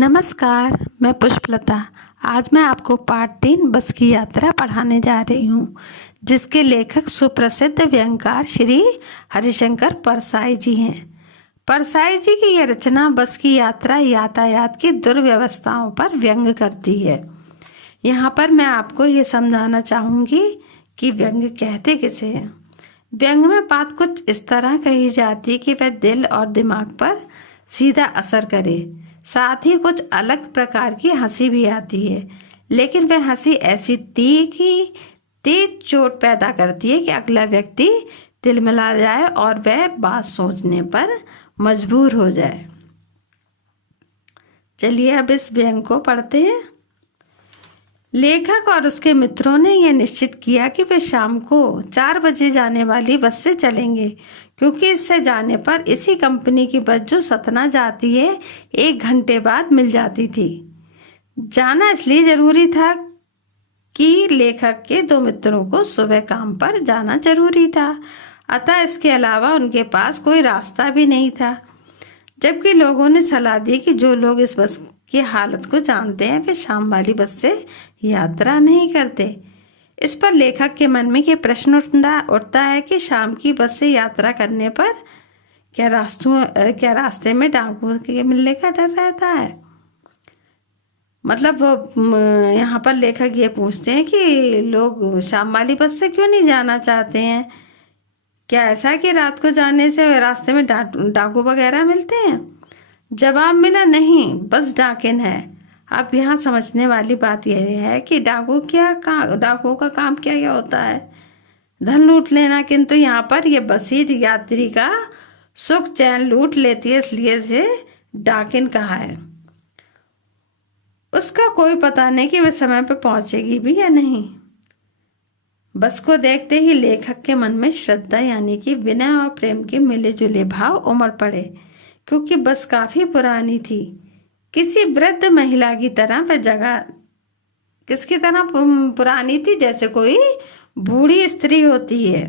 नमस्कार, मैं पुष्पलता। आज मैं आपको पार्ट 3 बस की यात्रा पढ़ाने जा रही हूँ, जिसके लेखक सुप्रसिद्ध व्यंगकार श्री हरिशंकर परसाई जी हैं। परसाई जी की यह रचना बस की यात्रा यातायात की दुर्व्यवस्थाओं पर व्यंग करती है। यहाँ पर मैं आपको ये समझाना चाहूँगी कि व्यंग कहते किसे हैं। व्यंग में बात कुछ इस तरह कही जाती है कि वह दिल और दिमाग पर सीधा असर करे। साथ ही कुछ अलग प्रकार की हंसी भी आती है, लेकिन वह हंसी ऐसी तीखी तेज चोट पैदा करती है कि अगला व्यक्ति तिलमिला जाए और वह बात सोचने पर मजबूर हो जाए। चलिए अब इस व्यंग को पढ़ते हैं। लेखक और उसके मित्रों ने यह निश्चित किया कि वे शाम को 4 बजे जाने वाली बस से चलेंगे, क्योंकि इससे जाने पर इसी कंपनी की बस जो सतना जाती है 1 घंटे बाद मिल जाती थी। जाना इसलिए जरूरी था कि लेखक के 2 मित्रों को सुबह काम पर जाना जरूरी था, अतः इसके अलावा उनके पास कोई रास्ता भी नहीं था। जबकि लोगों ने सलाह दी कि जो लोग इस बस की हालत को जानते हैं वे शाम वाली बस से यात्रा नहीं करते। इस पर लेखक के मन में ये प्रश्न उठता है कि शाम की बस से यात्रा करने पर क्या रास्ते में डाकुओं के मिलने का डर रहता है। मतलब वो यहाँ पर लेखक ये पूछते हैं कि लोग शाम वाली बस से क्यों नहीं जाना चाहते हैं। क्या ऐसा कि रात को जाने से रास्ते में डाकू वगैरह मिलते हैं। जवाब मिला, नहीं, बस डाकिन है। अब यहाँ समझने वाली बात यह है कि डाकुओं का काम क्या होता है, धन लूट लेना। किंतु यहाँ पर यह बस ही यात्री का सुख चैन लूट लेती है, इसलिए इसे डाकिन कहा है। उसका कोई पता नहीं कि वह समय पर पहुंचेगी भी या नहीं। बस को देखते ही लेखक के मन में श्रद्धा यानी कि विनय और प्रेम के मिले जुले भाव उमड़ पड़े, क्योंकि बस काफी पुरानी थी। किसी वृद्ध महिला की तरह वह जगह किसकी तरह पुरानी थी, जैसे कोई बूढ़ी स्त्री होती है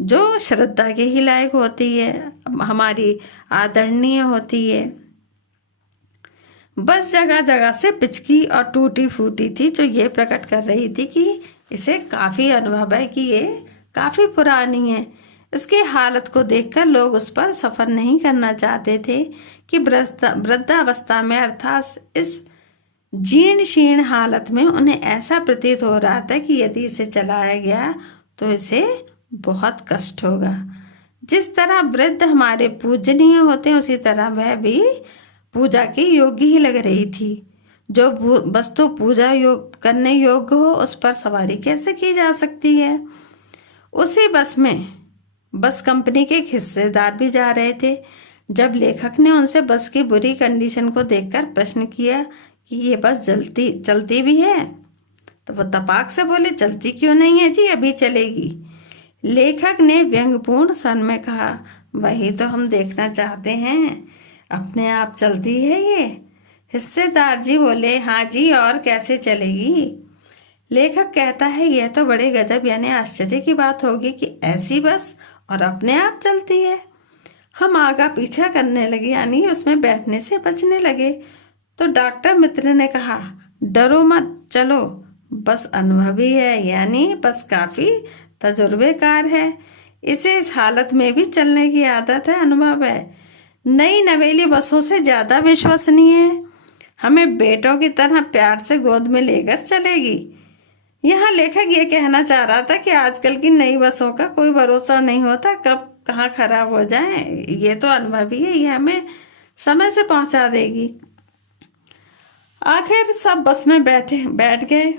जो श्रद्धा के ही लायक होती है, हमारी आदरणीय होती है। बस जगह जगह से पिचकी और टूटी फूटी थी, जो ये प्रकट कर रही थी कि इसे काफी अनुभव है कि ये काफी पुरानी है। इसकी हालत को देखकर लोग उस पर सफर नहीं करना चाहते थे कि वृद्धावस्था में अर्थात इस जीर्ण शीर्ण हालत में उन्हें ऐसा प्रतीत हो रहा था कि यदि इसे चलाया गया तो इसे बहुत कष्ट होगा। जिस तरह वृद्ध हमारे पूजनीय होते हैं, उसी तरह वह भी पूजा के योग्य ही लग रही थी। जो वस्तु पूजा करने योग्य हो उस पर सवारी कैसे की जा सकती है। उसी बस में बस कंपनी के हिस्सेदार भी जा रहे थे। जब लेखक ने उनसे बस की बुरी कंडीशन को देखकर प्रश्न किया कि ये बस चलती भी है, तो वो तपाक से बोले, चलती क्यों नहीं है जी, अभी चलेगी। लेखक ने व्यंग्यपूर्ण स्वर में कहा, वही तो हम देखना चाहते हैं, अपने आप चलती है ये। हिस्सेदार जी बोले, हाँ जी, और कैसे चलेगी। लेखक कहता है, यह तो बड़े गजब यानी आश्चर्य की बात होगी कि ऐसी बस और अपने आप चलती है। हम आगा पीछा करने लगे यानी उसमें बैठने से बचने लगे। तो डॉक्टर मित्र ने कहा, डरो मत, चलो, बस अनुभवी है यानी बस काफी तजुर्बेकार है, इसे इस हालत में भी चलने की आदत है, अनुभव है। नई नवेली बसों से ज्यादा विश्वसनीय है, हमें बेटों की तरह प्यार से गोद में लेकर चलेगी। यहाँ लेखक ये कहना चाह रहा था कि आजकल की नई बसों का कोई भरोसा नहीं होता, कब कहाँ खराब हो जाए। ये तो अनुभवी है, ये हमें समय से पहुंचा देगी। आखिर सब बस में बैठ गए।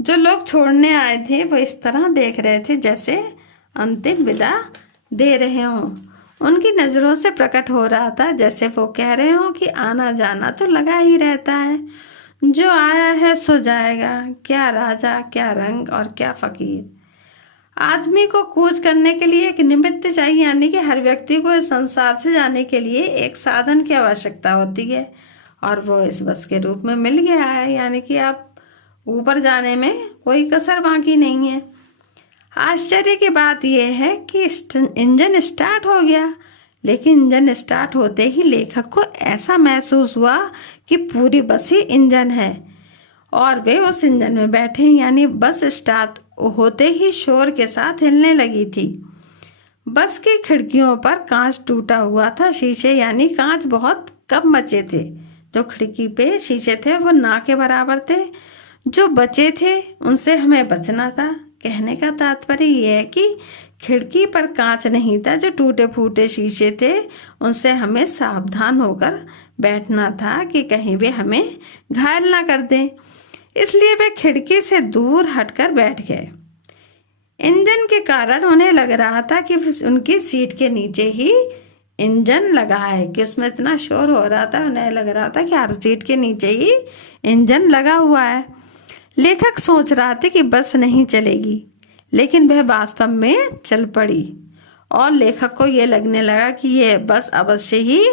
जो लोग छोड़ने आए थे वो इस तरह देख रहे थे जैसे अंतिम विदा दे रहे हों। उनकी नजरों से प्रकट हो रहा था जैसे वो कह रहे हो कि आना जाना तो लगा ही रहता है, जो आया है सो जाएगा, क्या राजा, क्या रंग और क्या फकीर। आदमी को कूच करने के लिए एक निमित्त चाहिए, यानी कि हर व्यक्ति को इस संसार से जाने के लिए एक साधन की आवश्यकता होती है, और वो इस बस के रूप में मिल गया है, यानी कि आप ऊपर जाने में कोई कसर बाकी नहीं है। आश्चर्य की बात यह है कि इंजन स्टार्ट हो गया, लेकिन इंजन स्टार्ट होते ही लेखक को ऐसा महसूस हुआ कि पूरी बस ही इंजन है और वे उस इंजन में बैठे, यानी बस स्टार्ट होते ही शोर के साथ हिलने लगी थी। बस की खिड़कियों पर कांच टूटा हुआ था, शीशे यानी कांच बहुत कम बचे थे। जो खिड़की पे शीशे थे वो ना के बराबर थे, जो बचे थे उनसे हमें बचना था। कहने का तात्पर्य यह है कि खिड़की पर कांच नहीं था, जो टूटे फूटे शीशे थे उनसे हमें सावधान होकर बैठना था कि कहीं वे हमें घायल ना कर दें। इसलिए वे खिड़की से दूर हटकर बैठ गए। इंजन के कारण उन्हें लग रहा था कि उनकी सीट के नीचे ही इंजन लगा है, कि उसमें इतना शोर हो रहा था, उन्हें लग रहा था कि हर सीट के नीचे ही इंजन लगा हुआ है। लेखक सोच रहा था कि बस नहीं चलेगी, लेकिन वह वास्तव में चल पड़ी और लेखक को यह लगने लगा कि यह बस अवश्य ही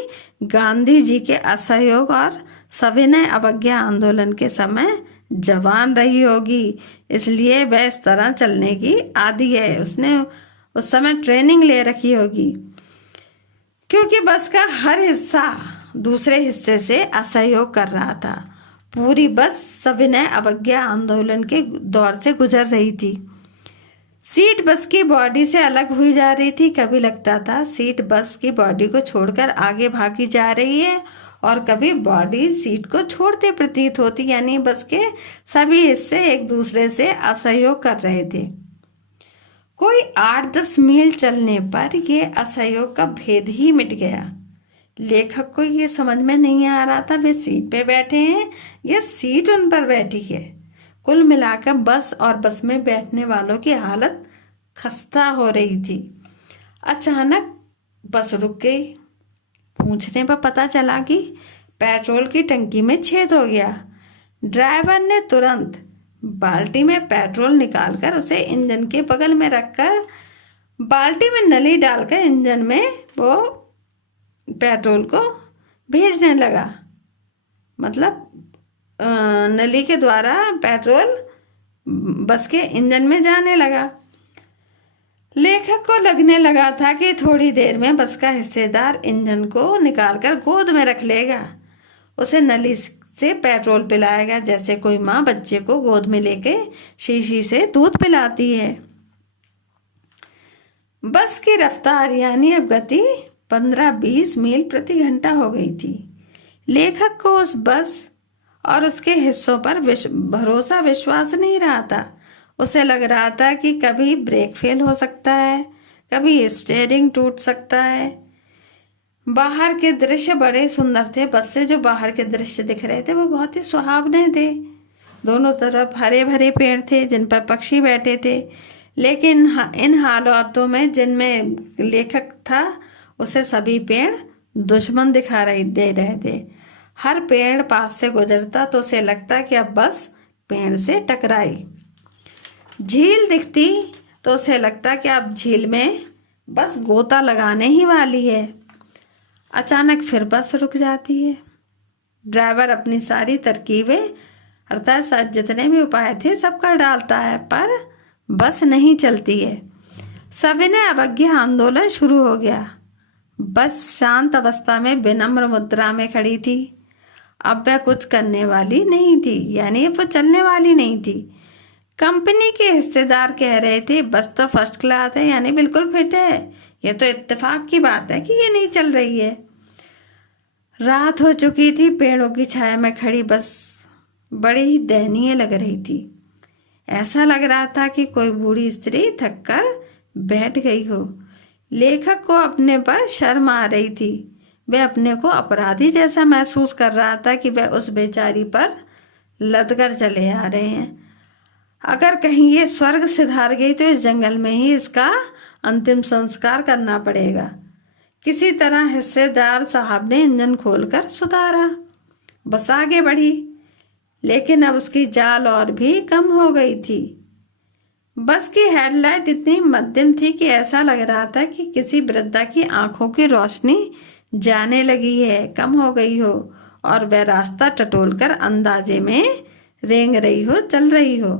गांधी जी के असहयोग और सविनय अवज्ञा आंदोलन के समय जवान रही होगी, इसलिए वह इस तरह चलने की आदी है। उसने उस समय ट्रेनिंग ले रखी होगी, क्योंकि बस का हर हिस्सा दूसरे हिस्से से असहयोग कर रहा था। पूरी बस सविनय अवज्ञा आंदोलन के दौर से गुजर रही थी। सीट बस की बॉडी से अलग हुई जा रही थी। कभी लगता था सीट बस की बॉडी को छोड़कर आगे भागी जा रही है और कभी बॉडी सीट को छोड़ते प्रतीत होती, यानी बस के सभी हिस्से एक दूसरे से असहयोग कर रहे थे। कोई 8-10 मील चलने पर यह असहयोग का भेद ही मिट गया। लेखक को ये समझ में नहीं आ रहा था वे सीट पे बैठे हैं या सीट उन पर बैठी है। कुल मिलाकर बस और बस में बैठने वालों की हालत खस्ता हो रही थी। अचानक बस रुक गई। पूछने पर पता चला कि पेट्रोल की टंकी में छेद हो गया। ड्राइवर ने तुरंत बाल्टी में पेट्रोल निकालकर उसे इंजन के बगल में रखकर बाल्टी में नली डालकर इंजन में वो पेट्रोल को भेजने लगा। मतलब नली के द्वारा पेट्रोल बस के इंजन में जाने लगा। लेखक को लगने लगा था कि थोड़ी देर में बस का हिस्सेदार इंजन को निकालकर गोद में रख लेगा, उसे नली से पेट्रोल पिलाएगा, जैसे कोई माँ बच्चे को गोद में लेके शीशी से दूध पिलाती है। बस की रफ्तार यानी अब गति 15-20 मील प्रति घंटा हो गई थी। लेखक को उस बस और उसके हिस्सों पर भरोसा विश्वास नहीं रहा था। उसे लग रहा था कि कभी ब्रेक फेल हो सकता है, कभी स्टीयरिंग टूट सकता है। बाहर के दृश्य बड़े सुंदर थे। बस से जो बाहर के दृश्य दिख रहे थे वो बहुत ही सुहावने थे। दोनों तरफ हरे भरे पेड़ थे जिन पर पक्षी बैठे थे, लेकिन इन हालातों में जिनमें लेखक था उसे सभी पेड़ दुश्मन दे रहे थे। हर पेड़ पास से गुजरता तो उसे लगता कि अब बस पेड़ से टकराई। झील दिखती तो उसे लगता कि अब झील में बस गोता लगाने ही वाली है। अचानक फिर बस रुक जाती है। ड्राइवर अपनी सारी तरकीबें अर्थात जितने भी उपाय थे सब कर डालता है, पर बस नहीं चलती है। सविनय अवज्ञा आंदोलन शुरू हो गया। बस शांत अवस्था में विनम्र मुद्रा में खड़ी थी। अब वह कुछ करने वाली नहीं थी, यानी वो चलने वाली नहीं थी। कंपनी के हिस्सेदार कह रहे थे बस तो फर्स्ट क्लास है, यानी बिल्कुल फिट है, ये तो इत्तेफाक की बात है कि ये नहीं चल रही है। रात हो चुकी थी। पेड़ों की छाया में खड़ी बस बड़ी ही दयनीय लग रही थी। ऐसा लग रहा था कि कोई बूढ़ी स्त्री थककर बैठ गई हो। लेखक को अपने पर शर्म आ रही थी। वह अपने को अपराधी जैसा महसूस कर रहा था कि वह उस बेचारी पर लदकर चले आ रहे हैं। अगर कहीं ये स्वर्ग सिधार गई तो इस जंगल में ही इसका अंतिम संस्कार करना पड़ेगा। किसी तरह हिस्सेदार साहब ने इंजन खोलकर सुधारा। बस आगे बढ़ी, लेकिन अब उसकी चाल और भी कम हो गई थी। बस की हेडलाइट इतनी मध्यम थी कि ऐसा लग रहा था कि किसी वृद्धा की आंखों की रोशनी जाने लगी है, कम हो गई हो, और वह रास्ता टटोलकर अंदाजे में रेंग रही हो, चल रही हो।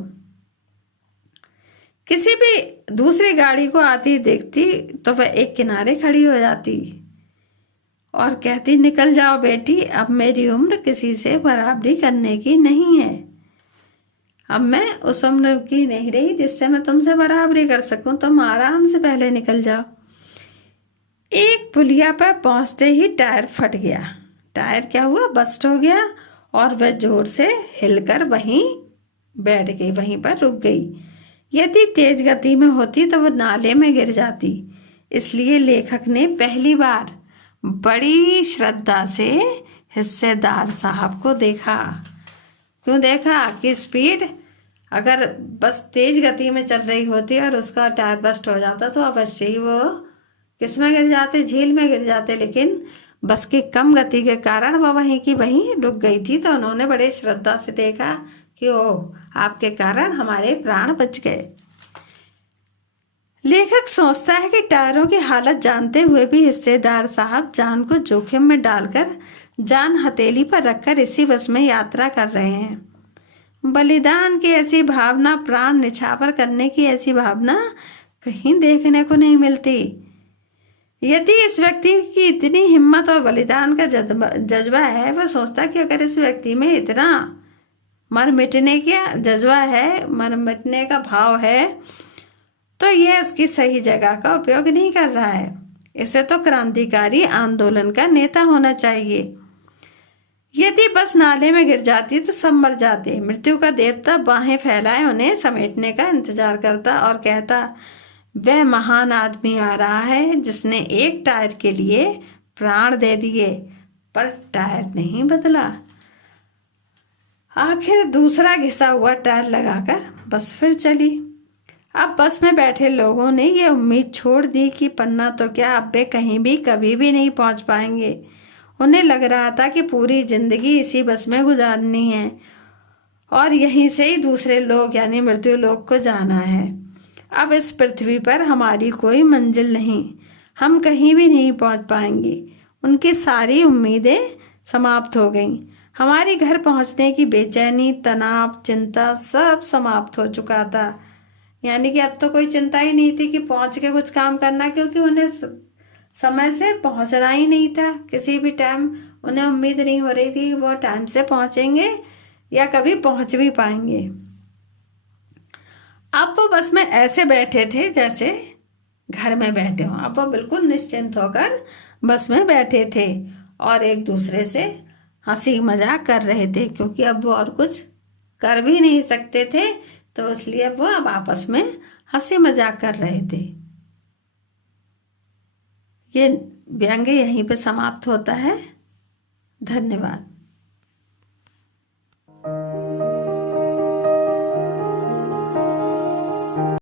किसी भी दूसरी गाड़ी को आती देखती तो वह एक किनारे खड़ी हो जाती। और कहती, निकल जाओ बेटी, अब मेरी उम्र किसी से बराबरी करने की नहीं है। अब मैं उस उम्र की नहीं रही जिससे मैं तुमसे बराबरी कर सकूं। तुम आराम से पहले निकल जाओ। एक पुलिया पर पहुंचते ही टायर फट गया। टायर क्या हुआ, बस्ट हो गया, और वह जोर से हिलकर वहीं बैठ गई, वहीं पर रुक गई। यदि तेज गति में होती तो वह नाले में गिर जाती। इसलिए लेखक ने पहली बार बड़ी श्रद्धा से हिस्सेदार साहब को देखा। क्यों देखा कि स्पीड, अगर बस तेज गति में चल रही होती और उसका टायर बस्ट हो जाता तो अवश्य ही वो किस में गिर जाते, झील में गिर जाते। लेकिन बस की कम गति के कारण वह वहीं की वहीं रुक गई थी। तो उन्होंने बड़े श्रद्धा से देखा कि ओह, आपके कारण हमारे प्राण बच गए। लेखक सोचता है कि टायरों की हालत जानते हुए भी हिस्सेदार साहब जान को जोखिम में डालकर जान हथेली पर रखकर इसी बस में यात्रा कर रहे हैं। बलिदान की ऐसी भावना, प्राण निछावर करने की ऐसी भावना कहीं देखने को नहीं मिलती। यदि इस व्यक्ति की इतनी हिम्मत और बलिदान का जज्बा है, वह सोचता कि अगर इस व्यक्ति में इतना मर मिटने का जज्बा है, मर मिटने का भाव है, तो यह उसकी सही जगह का उपयोग नहीं कर रहा है। इसे तो क्रांतिकारी आंदोलन का नेता होना चाहिए। यदि बस नाले में गिर जाती तो सब मर जाते। मृत्यु का देवता बाहें फैलाए उन्हें समेटने का इंतजार करता और कहता, वह महान आदमी आ रहा है जिसने एक टायर के लिए प्राण दे दिए, पर टायर नहीं बदला। आखिर दूसरा घिसा हुआ टायर लगाकर बस फिर चली। अब बस में बैठे लोगों ने ये उम्मीद छोड़ दी कि पन्ना तो क्या, अब वे कहीं भी कभी भी नहीं पहुंच पाएंगे। उन्हें लग रहा था कि पूरी जिंदगी इसी बस में गुजारनी है और यहीं से ही दूसरे लोग यानी मृत्यु लोक को जाना है। अब इस पृथ्वी पर हमारी कोई मंजिल नहीं, हम कहीं भी नहीं पहुंच पाएंगे। उनकी सारी उम्मीदें समाप्त हो गईं। हमारी घर पहुंचने की बेचैनी, तनाव, चिंता सब समाप्त हो चुका था। यानी कि अब तो कोई चिंता ही नहीं थी कि पहुंच के कुछ काम करना, क्योंकि उन्हें समय से पहुंचना ही नहीं था। किसी भी टाइम उन्हें उम्मीद नहीं हो रही थी कि वो टाइम से पहुंचेंगे या कभी पहुंच भी पाएंगे। अब वो बस में ऐसे बैठे थे जैसे घर में बैठे हों। अब वो बिल्कुल निश्चिंत होकर बस में बैठे थे और एक दूसरे से हंसी मजाक कर रहे थे, क्योंकि अब वो और कुछ कर भी नहीं सकते थे। तो इसलिए वो अब आपस में हंसी मजाक कर रहे थे। ये व्यंग्य यहीं पे समाप्त होता है। धन्यवाद।